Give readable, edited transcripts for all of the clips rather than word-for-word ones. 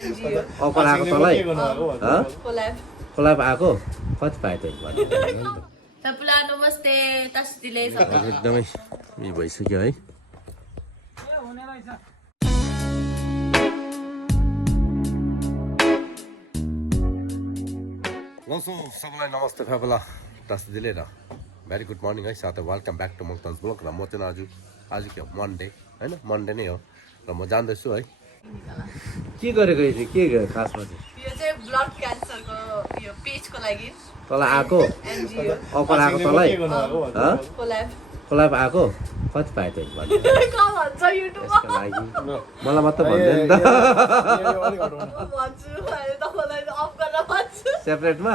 Offer आएको तँलाई कोलाब आएको कति पायो त सबैलाई नमस्ते तस्दिले एकदमै उयो भइसक्यो है सबैलाई नमस्ते फेफला तस्दिले र भेरी गुड मर्निङ है साथै वेलकम ब्याक टु मोक्तान्स ब्लग र म चाहिँ आज के हो मन्डे होइन मन्डे नै हो र म जान्दैछु है के गरेको के खासमा चाहिँ यो चाहिँ ब्लड क्यान्सरको यो पेजको लागि तँलाई आएको अफर आएको तँलाई कोलाब आएको कति पायो त भन्छ युट्युबमा मलाई मात्र भन्दैन त भन्छु अहिले तपाईलाई अफ गर्न भन्छु सेपरेटमा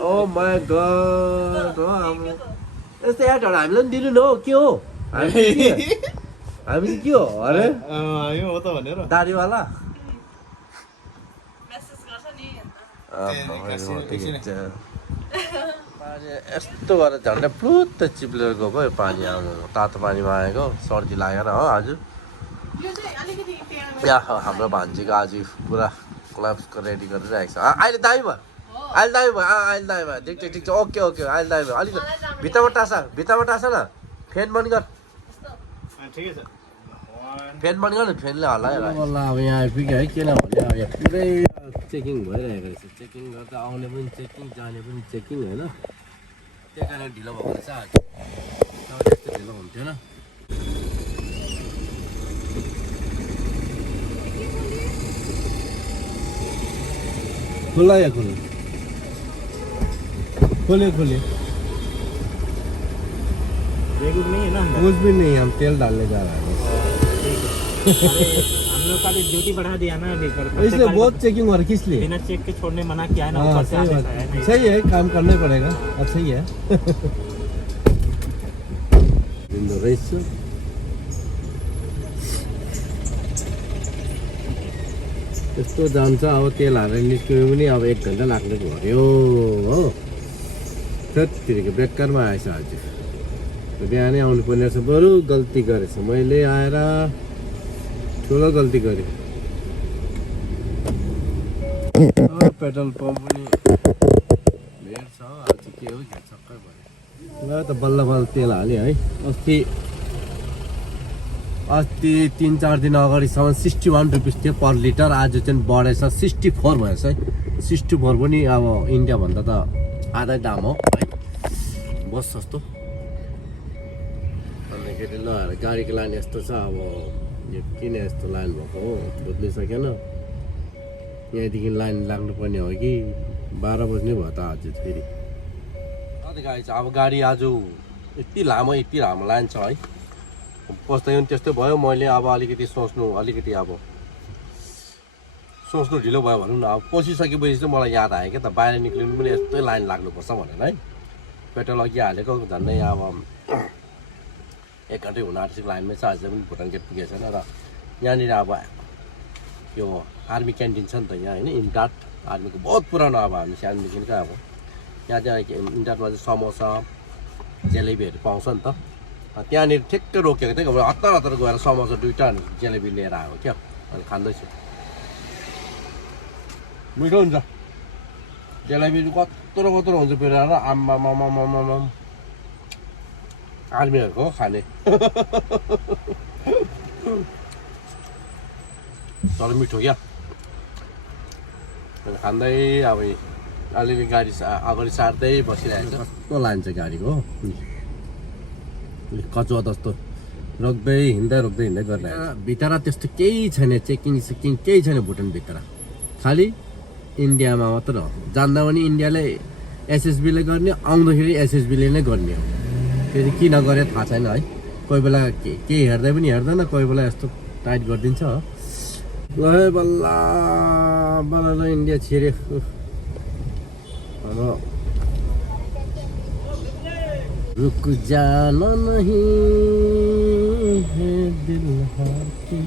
ओ माय गॉड यस्तो एडहरू हामीलाई पनि दिनु न हो के हो हामी चाहिँ के हो अरे यो हो त भनेर दाढीवाला मेसेज गर्छ नि यस्तो गरेर झन्डै प्लुत्त चिप्लेर गएको यो पानी आउनु तातो पानीमा आएको सर्दी लागेर हो आज यो चाहिँ अलिकति या हाम्रो भान्जीको आज पुरा क्लाब्सको रेडी गरेर राखेको छ अहिले दामी भयो अहिले दामी भयो ठिक छ ओके अहिले दामी भयो अलिक भित्तामा टाँसा न फ्यान बन्द गर फ्यान बन्द गर्न फ्यानले हल्लायो अब यहाँ आइपुग्यो है किनभने अब यहाँ पुरै चेकिङ भइरहेको रहेछ चेकिङ गर्दा आउने पनि चेकिङ जाने पनि चेकिङ होइन त्यही कारण ढिलो भएको रहेछ आज त्यस्तो ढिलो हुन्थेन खुला या खोले कुछ भी नहीं हम तेल डालने जा रहे हैं हम लोग का ड्यूटी बढ़ा दिया ना अभी इसलिए बहुत चेकिंग हो रहा है किस लिए बिना चेक के छोड़ने मना किया है ना ऊपर से आदेश आया है। सही है काम करना पड़ेगा अब सही है यस्तो जान्छ अब तेल हालेर निस्क्यो पनि अब 1 घन्टा लाग्ने भयो हो त्यतिखेर बेकारमा आएछ आज बिहानै आउनु पर्ने रहेछ बरु गल्ती गरेछ मैले आएर ठुलो गल्ती गरेँ पेट्रोल पम्प पनि भेट छ आज के हो छक्कै भयो ल त बल्ल तेल हाल्यो है अस्ति 3-4 दिन अगाडिसम्म 61 रुपिस थियो पर लिटर आज चाहिँ बढेछ 64 भएछ है 64 पनि अब इन्डियाभन्दा त आधै दाम हो है बस सस्तो अन्तखेरि ल गाडीको लाइन यस्तो छ अब यो किन यस्तो लाइन भएको हो बुझ्नै सकेन यहाँदेखि लाइन लाग्नुपर्ने हो कि 12 बज्ने भयो त आज फेरि कति गाडी छ अब गाडी आज यति लामो लाइन छ है पस्दै पनि त्यस्तै भयो मैले अब अलिकति सोच्नु ढिलो भयो भनौँ न अब पसिसकेपछि चाहिँ मलाई याद आयो क्या त बाहिर निक्लिनु पनि यस्तै लाइन लाग्नुपर्छ भनेर है पेट्रोल अघि हालेको झन्डै अब 1 घन्टै हुन आँटेको लाइनमै छ आज पनि भुटान गेट पुगेको छैन र यहाँनिर अब यो आर्मी क्यान्टिन छ नि त यहाँ होइन इन्टाट आर्मीको बहुत पुरानो अब हामी सानोदेखिको अब यहाँ चाहिँ इन्टाटमा चाहिँ समोसा जलेबीहरू पाउँछ नि त त्यहाँनिर ठिक्कै रोकेको थिएँ हतार गएर समोसा 2टा जलेबी लिएर आएको क्या अनि खाँदैछु मिठो हुन्छ जलेबी कत्रो हुन्छ फेरि आम्मा आर्मीहरूको खाने तर मिठो क्या खाँदै अब अलिअलि गाडी अगाडि सार्दै बसिरहेको छ कस्तो लान्छ गाडीको कचुवा जस्तो रोक्दै हिँड्दै गरिरहेको भित्र त्यस्तो केही छैन चेकिङ केही छैन भुटानभित्र खालि इन्डियामा मात्र हो जान्दा पनि इन्डियाले एसएसबीले गर्ने आउँदाखेरि एसएसबीले नै गर्ने हो फेरि किन गरे थाहा छैन है कोही बेला केही हेर्दै पनि हेर्दैन कोही बेला यस्तो टाइट गरिदिन्छ ल बल्ल इन्डिया छिर्यो अब रुक जाना नहीं है दिल हाथी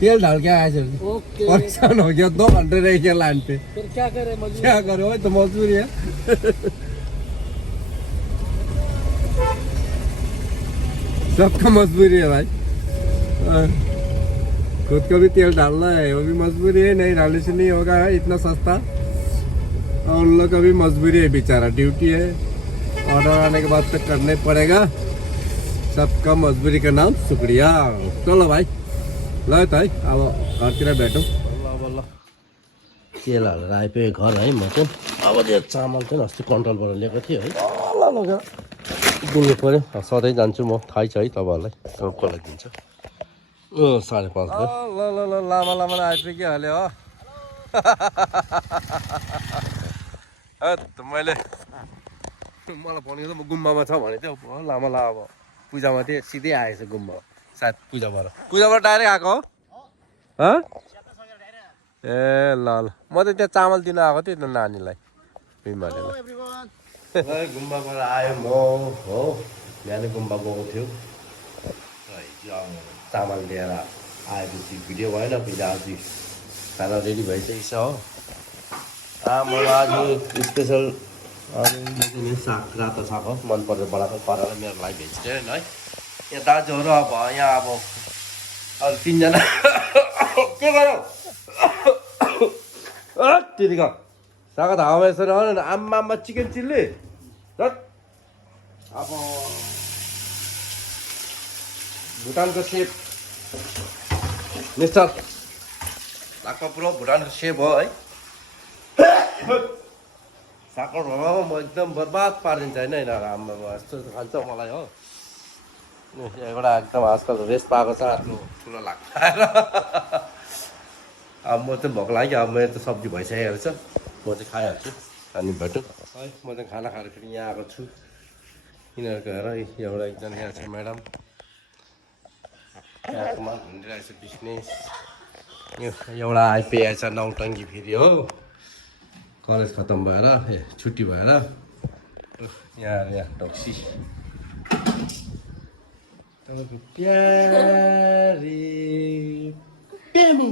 तेल डाल के आया सर परेशान हो गया 2 घंटे रह गया लाइन पे फिर क्या करे वही तो मजबूरी है सबका मजबूरी है भाई। खुद को भी तेल डालना है, वो भी मजबूरी है, नहीं डालने से नहीं होगा है इतना सस्ता। और उन लोग का भी मजबूरी है बेचारा, ड्यूटी है, ऑर्डर आने के बाद तक करने पड़ेगा। सबका मजबूरी का नाम शुक्रिया। चलो भाइ ल त है अब घरतिर भेटौँ। बल्ल तेल हालेर आइपुगेँ घर है म चाहिँ। अब त्यो चामल चाहिँ अस्ति कन्ट्रोलबाट ल्याएको थिएँ है, ल लगेर दिनु पऱ्यो। सधैँ जान्छु म, थाहै छ है तपाईँहरूलाई, कसलाई दिन्छ। 5:30 भयो। ल ल ल लामा लामा आइपुगिहाल्यो हो। मैले मलाई भनेको त म गुम्बामा छ भने थियो, लामा ला अब पूजामा थिएँ, सिधै आएछ गुम्बा, सायद पूजाबाट डाइरेक्ट आएको हो। ए ल ल, म त त्यहाँ चामल दिन आएको थिएँ त नानीलाई, बिमारीलाई। गुम्बाबाट आयो म हो, बिहानै गुम्बा गएको थियो, चामल लिएर आएपछि भिडियो भएन, पूजा आज खाना रेडी भइसकेको छ हो। मलाई आज स्पेसल साग, रातो साग हो, मन पर्छ बनाएको, कराएर मेरो लागि भेजिटेरियन है। यहाँ दाजुहरू अब यहाँ अब 3जना के गरौँ त्यतिको साग हावा यसरी आउनु न, आम्मामा चिकन चिल्ली। अब भुटानको सेफ मिस्टर लाक्पा पुरो भुटानको सेफ हो है। साकर भरमा म एकदम बर्बाद पारिदिन्छ होइन, राम्रो यस्तो खान्छ मलाई हो। एउटा एकदम आजकल रेस्ट पाएको छ आफ्नो ठुलो लाग्छ। अब म चाहिँ भोक लाग्यो, अब मेरो त सब्जी भइसकेको छ, म चाहिँ खाइहाल्छु। अनि भेटौँ है। म चाहिँ खाना खाएर फेरि यहाँ आएको छु, यिनीहरूको हेर एउटा एकजना यहाँ छ म्याडम, यहाँकोमा हिँडिरहेको छ बिजनेस। एउटा आइपुगेको छ नौटङ्गी फेरि हो, कलेज खत्तम भएर छुट्टी भएर यहाँ टक्सी तपाईँको प्यारी प्यामु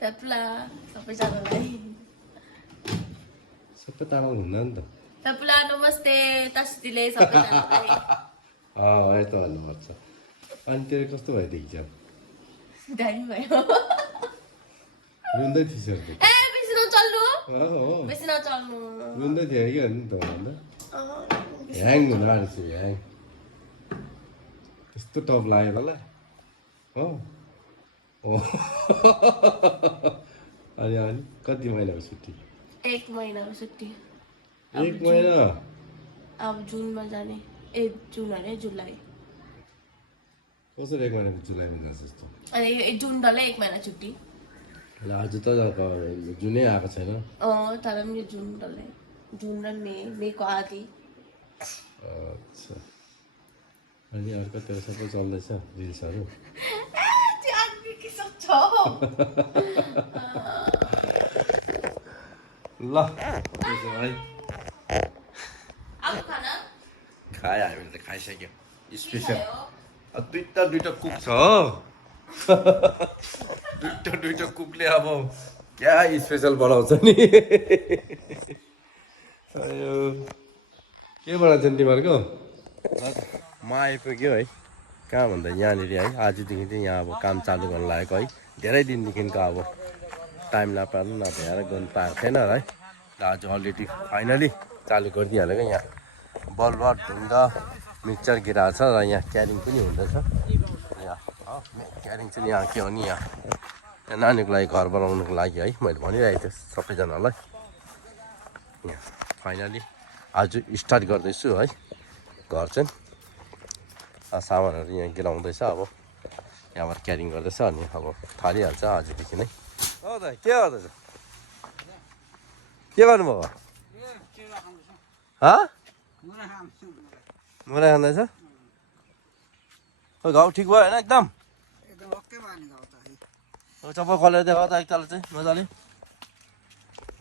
पेप्ला सबैजनालाई सबै तामाङ हुन्न नि त। पेप्ला नमस्ते तस्तिले सबैजनालाई। यस्तो भन्नुपर्छ। अनि तेरो कस्तो भइदियो इक्जाम? दामी भयो। रुन्दै थिएछ ए बेसी नचल्नु, बेसी नचल्नु। रुन्दै थियो कि अन्त भन्दा ह्याङ हुनु आएको छु, ह्याङ त्यस्तो टप लाग्यो तँलाई हो। अनि अनि कति महिनाको छुट्टी? 1 महिनाको छुट्टी। 1 महिना? अब जुनमा जाने। जुन अरे जुलाई। कसरी 1 महिनाको जुलाईमा जान्छ जस्तो? अनि जुन डल्लै 1 महिना छुट्टी। आज त जुनै आएको छैन। तर पनि यो जुन डल्लै, जुन र मेको आधी। अच्छा, अनि अर्को त्यो सबै चल्दैछ रिल्सहरू? ल है खायो, हामीले त खाइसक्यो। स्पेसल दुईटा कुक छ हो। दुईटा कुकले अब क्या स्पेसल बनाउँछ नि। के बनाउँछ नि तिमीहरूको? म आइपुग्यो है, कहाँ भन्दा यहाँनिर है। आजदेखि चाहिँ यहाँ अब काम चालु गर्नु लागेको है। धेरै दिनदेखिको अब टाइम नपाएर नभ्याएर गर्नु पाएको थिएन है। आज अलरेडी फाइनली चालु गरिदिइहाल्यो क्या। यहाँ बल्ब ढुङ्गा मिक्सचर गिराएको छ र यहाँ क्यारिङ पनि हुँदैछ। यहाँ क्यारिङ चाहिँ यहाँ के हो नि, यहाँ नानीको लागि घर बनाउनुको लागि है। मैले भनिरहेको थिएँ सबैजनालाई। यहाँ फाइनली आज स्टार्ट गर्दैछु है घर चाहिँ। सामानहरू यहाँ गिराउँदैछ, अब यहाँबाट क्यारिङ गर्दैछ। अनि अब थालिहाल्छ आजदेखि नै। हो त के गर्दैछ? के गर्नुभयो? मुरा खाँदैछ? घाउ ठिक भयो होइन? एकदम चप्पल खोलेर देखाऊ त एकताल चाहिँ मजाले।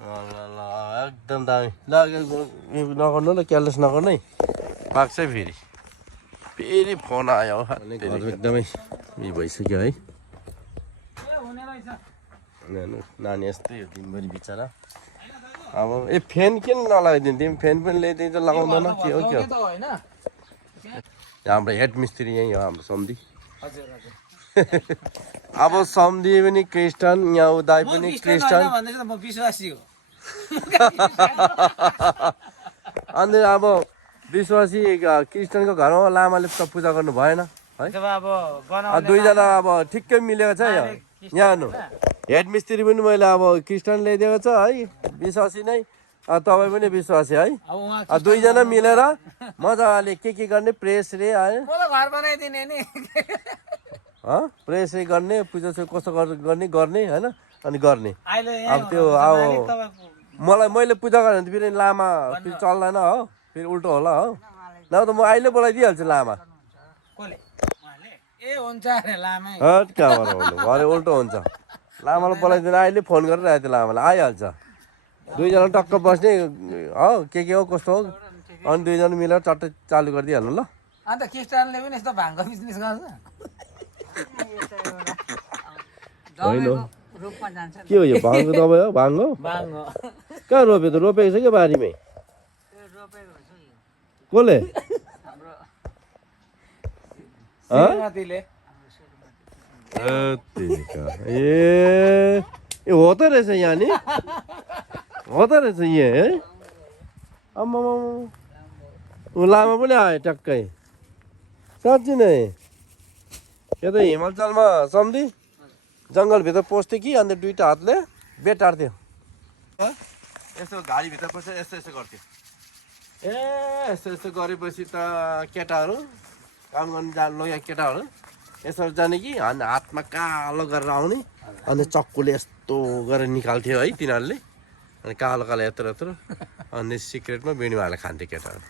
ल एकदम दामी। ल नगर्नु ल, केयरलेस नगर्नु है, पाक्छ फेरि फोन आयो। एकदमै उयो भइसक्यो है। नानी यस्तै हो दिनभरि बिचरा। अब फ्यान किन नलगाइदिनु तिमी? फ्यान पनि ल्याइदिन्छ लगाउँदैन, के हो के हो? हाम्रो हेड मिस्त्री यही हो हाम्रो सम्धी हजुर हजुर अब सम्धी पनि क्रिस्चियन यहाँ उदाई पनि क्रिस्चियन भन्दैछ म विश्वासी हो अनि अब विश्वासी क्रिस्चियनको घरमा लामाले त पूजा गर्नु भएन है जब अब बनाउने दुईजना अब ठिक्कै मिलेको छ यहाँ हेर्नु हेड मिस्त्री पनि मैले अब क्रिस्चियन ल्याइदिएको छ है विश्वासी नै तपाईँ पनि विश्वासी है अब उहाँ दुईजना मिलेर मजाले के गर्ने प्रेस रे है मलाई घर बनाइदिने नि प्रेस रे गर्ने पूजा कस्तो गर्ने होइन अनि गर्ने अहिले अब त्यो अब मलाई मैले पूजा गरेँ भने फेरि लामा फेरि चल्दैन हो फेरि उल्टो होला हो नभए त म अहिले बोलाइदिइहाल्छु लामा ए हुन्छ अरे लामै कहाँबाट हुनु भरे उल्टो हुन्छ लामालाई बोलाइदिनु अहिले फोन गरिरहेको थियो लामालाई आइहाल्छ दुईजना टक्क बस्ने हो के हो कस्तो हो अनि दुईजना मिलेर चट्टै चालु गरिदिइहाल्नु ल अन्त क्रिस्चियनले पनि यस्तो भाङको बिजनेस गर्छ होइन के हो यो भाङको दबाई हो भाङ हो कहाँ रोप्यो त रोपेको छ क्या बारीमै कसले ए हो त रहेछ यहाँ नि हो त रहेछ यहाँ है आम्मा लामा पनि आयो टक्कै साँच्ची नै यो त हिमाचलमा सम्धी जङ्गलभित्र पस्थ्यो कि अन्त दुइटा हातले बेट टार्थ्यो यसो घारीभित्र पसेर यस्तो यस्तो गर्थ्यो ए यस्तो यस्तो गरेपछि त केटाहरू काम गर्नु लोया केटाहरू यसरी जाने कि अनि हातमा कालो गरेर आउने अनि चक्कुले यस्तो गरेर निकाल्थ्यो है तिनीहरूले अनि कालो कालो यत्रो यत्रो अनि सिक्रेटमा बिँडीमा हालेर खान्थ्यो केटाहरू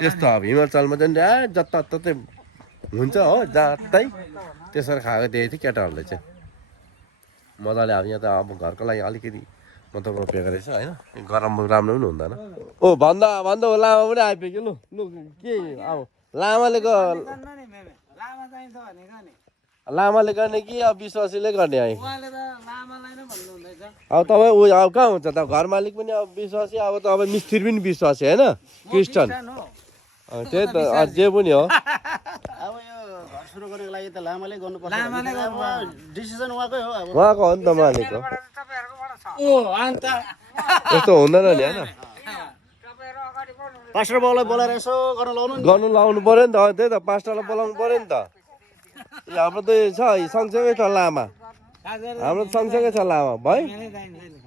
त्यस्तो अब हिमाचलमा चाहिँ जताततै हुन्छ हो जतै त्यसरी खाएको देखेको थियो केटाहरूले चाहिँ मजाले अब यहाँ त अब घरको लागि अलिकति मतलब रोपेको रहेछ होइन गरम राम्रो पनि हुँदैन ओ भन्दा लामा पनि आइपुग्यो लु के अब लामाले गर्ने कि अब विश्वासीले गर्ने है अब तपाईँ ऊ अब कहाँ हुन्छ त घर मालिक पनि अब विश्वासी अब त अब मिस्त्री पनि विश्वासी होइन क्रिस्चियन त्यही त जे पनि हो अब यो घर सुरु गर्नको लागि त लामाले गर्नुपर्छ डिसिजन उहाँकै हो अब उहाँको हो नि त मालिकको यस्तो हुँदैन नि होइन पास्टर बाउलाई बोलाएर यसो गर्नु लाउनु पर्यो नि त त्यही त पास्टरलाई बोलाउनु पर्यो नि त हाम्रो त छ सँगसँगै छ लामा हाम्रो सँगसँगै छ लामा भाइ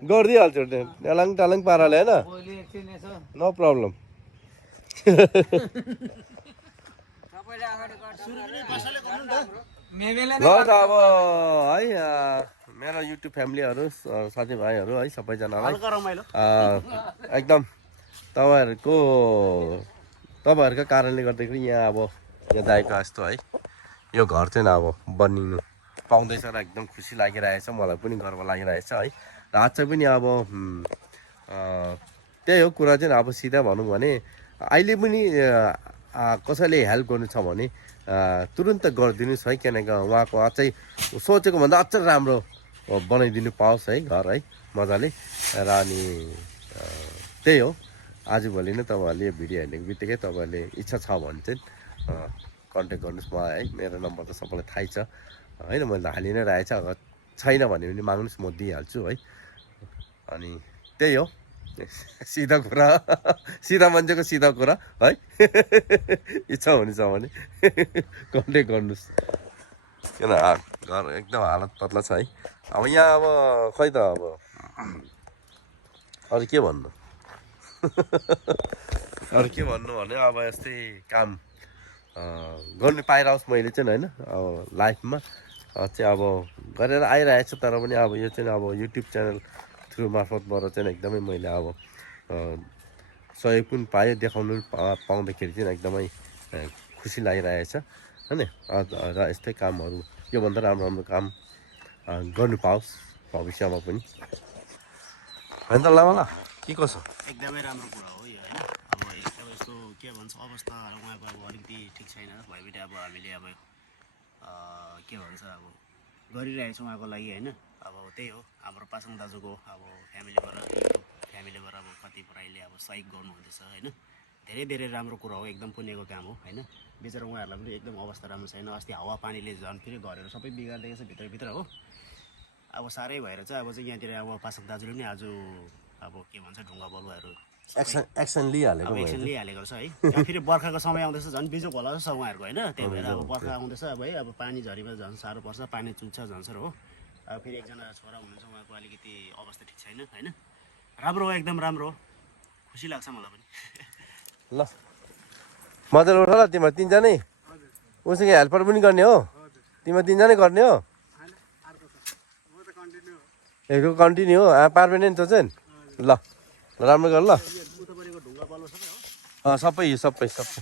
गरिदिइहाल्छु ट्यालाङ टालाङ पाराले होइन नो प्रब्लम ल त अब है मेरो युट्युब फ्यामिलीहरू साथीभाइहरू है सबैजनालाई एकदम तपाईँहरूको कारणले गर्दाखेरि यहाँ अब यहाँ दाइको जस्तो है यो घर चाहिँ अब बनिनु पाउँदैछ र एकदम खुसी लागिरहेछ मलाई पनि गर्व लागिरहेछ है र आज चाहिँ पनि अब त्यही हो कुरा चाहिँ अब सिधा भनौँ भने अहिले पनि कसैले हेल्प गर्नु छ भने तुरुन्त गरिदिनुहोस् है किनकि उहाँको अझै सोचेको भन्दा अझ राम्रो बनाइदिनु पाओस् है घर है मजाले र अनि त्यही हो आजभोलि नै तपाईँहरूले यो भिडियो हेर्नेको बित्तिकै तपाईँहरूले इच्छा छ भने चाहिँ कन्ट्याक्ट गर्नुहोस् मलाई है मेरो नम्बर त सबैलाई थाहै छ होइन मैले हालि नै रहेछ अगर छैन भने पनि माग्नुहोस् म दिइहाल्छु है अनि त्यही हो सिधा कुरा सिधा मान्छेको सिधा कुरा है इच्छा हुनेछ भने कन्ट्याक्ट गर्नुहोस् किन घर एकदम हालत पत्ला छ है अब यहाँ अब खै त अब अरू के भन्नु अरू के भन्नु भने अब यस्तै काम गर्नु पाइरहोस् मैले चाहिँ होइन अब लाइफमा चाहिँ अब गरेर आइरहेको छु तर पनि अब यो चाहिँ अब युट्युब च्यानल थ्रु मार्फतबाट चाहिँ एकदमै मैले अब सहयोग पनि पाएँ देखाउनु पाउँदाखेरि चाहिँ एकदमै खुसी लागिरहेछ होइन र यस्तै कामहरू योभन्दा राम्रो राम्रो काम गर्नु पाओस् भविष्यमा पनि होइन त लामाला के कसो एकदमै राम्रो कुरा हो यो होइन अब यस्तो के भन्छ अवस्था उहाँको अब अलिकति ठिक छैन भएपछि अब हामीले अब के भन्छ अब गरिरहेछौँ उहाँको लागि होइन अब त्यही हो हाम्रो पासाङ दाजुको अब फ्यामिलीबाट अब कति प्रायले अब सहयोग गर्नुहुँदैछ होइन धेरै धेरै राम्रो कुरा हो, एकदम पुण्यको काम हो होइन। बिचरा उहाँहरूलाई पनि एकदम अवस्था राम्रो छैन। अस्ति हावा पानीले झन् फेरि घरहरू सबै बिगारिदिएको छ भित्रभित्र हो। अब साह्रै भएर चाहिँ अब चाहिँ यहाँतिर अब पासक दाजुले पनि आज अब के भन्छ ढुङ्गा बलुवाहरू एक्सन लिइहालेको अब एक्सन लिइहालेको छ है। अब फेरि बर्खाको समय आउँदैछ झन् बिजोक होला जस्तो छ उहाँहरूको होइन। त्यही भएर अब बर्खा आउँदैछ अब है, अब पानी झरीमा झन् साह्रो पर्छ, पानी चुन्छ झन् सर हो। अब फेरि एकजना छोरा हुनुहुन्छ उहाँको अलिकति अवस्था ठिक छैन होइन। राम्रो हो, एकदम राम्रो हो, खुसी लाग्छ मलाई पनि। ल मजाले उठ ल, तिमीहरू तिनजनै उसँग हेल्पर पनि गर्ने हो, तिमीहरू तिनजनै गर्ने हो।एको कन्टिन्यू हो, पर्मानेन्ट त चाहिँ ल राम्रो गर ल। उतापट्टिको ढुङ्गा बलुवा सबै हो। सबै सबै सबै